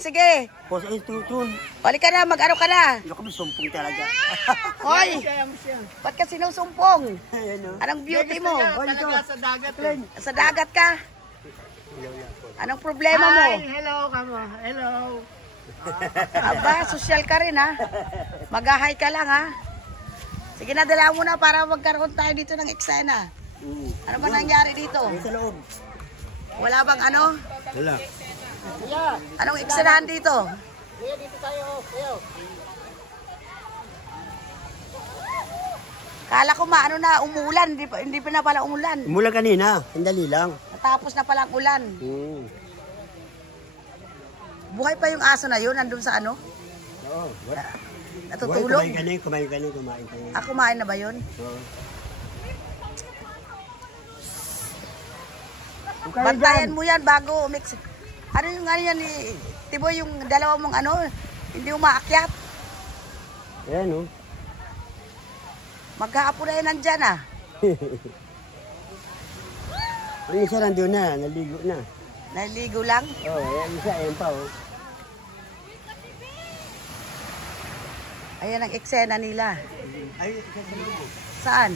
Sige. Pos ay tutun. Balik ka na, mag-ano ka na. Hindi kami sumpong talaga. Hoy, ba't ka sinusumpong? Ayan o. Anong beauty mo? Talaga sa dagat. Sa dagat ka? Anong problema mo? Hi, hello, kamo. Hello. Aba, social ka rin ha. Mag-hi ka lang ha. Sige na, dala mo na para magkaroon tayo dito ng eksena. Ano ba nangyari dito? Sa loob. Wala bang ano? Wala. Anong eksenahan dito? Kuya, dito tayo. Kuya. Kala ko maano na, umulan. Hindi pa na pala umulan. Mula kanina. Sandali lang. Natapos na pala ang ulan. Buhay pa yung aso na yun, nandun sa ano? Oo. Natutulog? Kumain ka na. Ah, kumain na ba yun? Oo. Bantayan mo yan bago mix. Ano yung ano yan ni Tiboy, yung dalawa mong ano, hindi umaakyat. Ayan o. Maghahapon na yan nandyan ah. Ang isa nandun na. Naligo na. Naligo lang. Oo. Ayan isa. Ayan pa o. Ayan ang eksena nila. Ay, isa sa loob. Saan?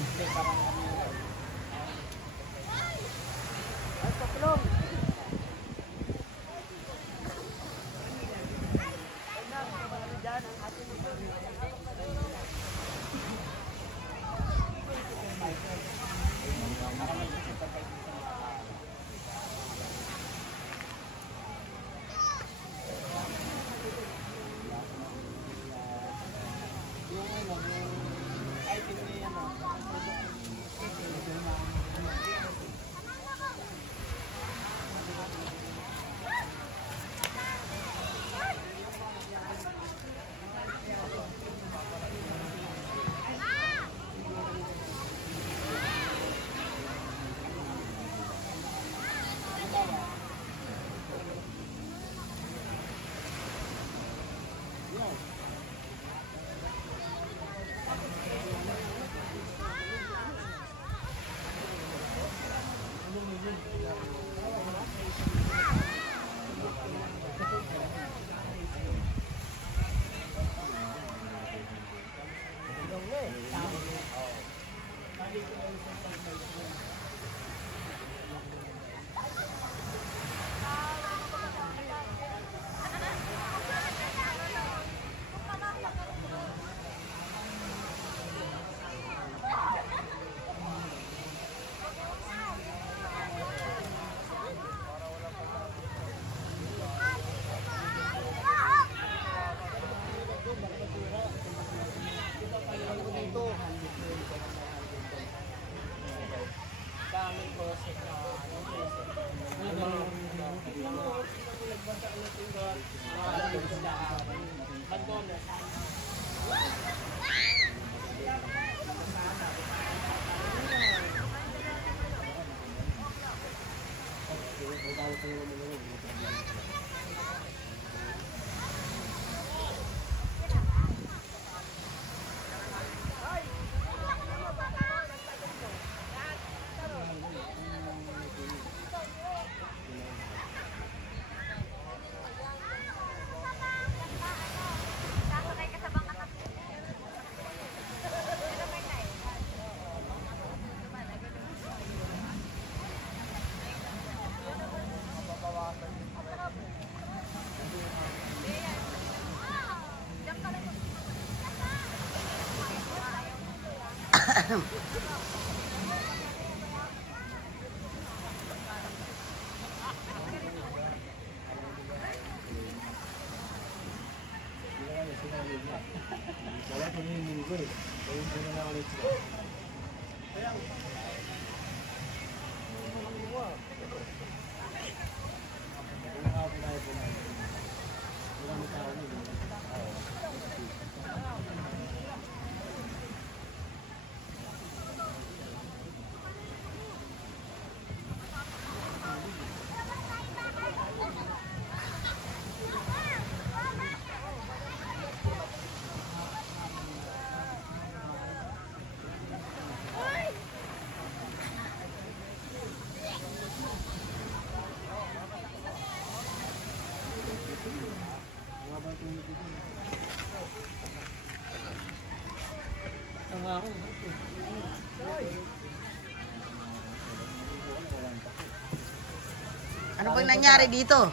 Ano bang nangyari dito?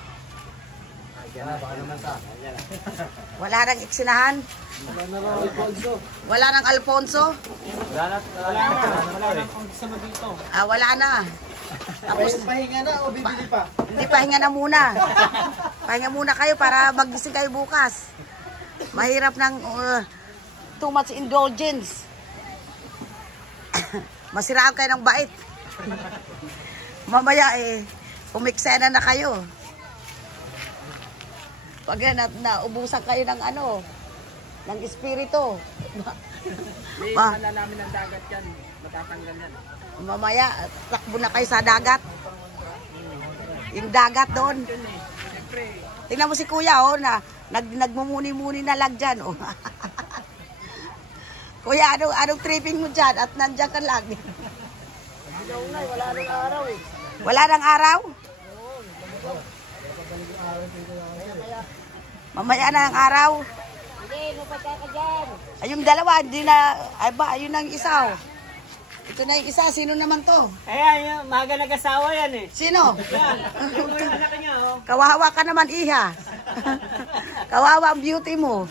Wala nang eksinahan? Wala nang Alfonso? Wala nang kasama dito. Ah, wala na. Tapos, Pahinga na o bibili pa? hindi, pahinga na muna. Pahinga muna kayo para magising kayo bukas. Mahirap ng too much indulgence. Masiraan kayo ng bait. Mamaya umiksena na kayo. Pag naubusan kayo ng ng espiritu. Malalamin ng dagat yan. Matatanggal yan. Mamaya, takbo na kayo sa dagat. Yung dagat doon. Tingnan mo si kuya, nagmumuni-muni na lang dyan. Kuya, anong tripping mo dyan? At nandyan ka lang. Wala nang araw eh. Wala nang araw? Mamaya na ang araw. Hindi, napatay ka dyan. Ay, yung dalawa, hindi na, ayun ang isa. Ito na yung isa, sino naman to? Ayan, maga nag-asawa yan eh. Sino? Yan, yung anak niya oh. Kawawa ka naman, iha. Kawawa ang beauty mo.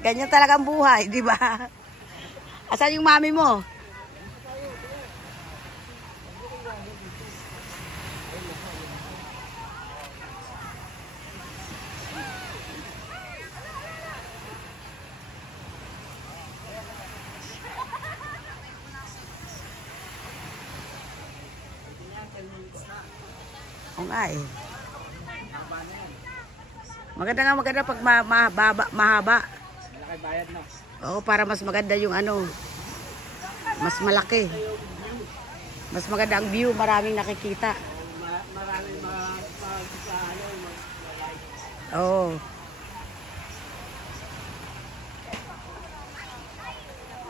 Ganyan talagang buhay, di ba? Asan yung mami mo? Oo nga eh. Maganda pag mahaba. Malaki bayad na. Oo, para mas maganda yung mas malaki. Mas maganda ang view, maraming nakikita. Maraming Oo.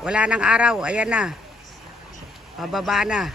Wala nang araw, ayan na. Pababa na.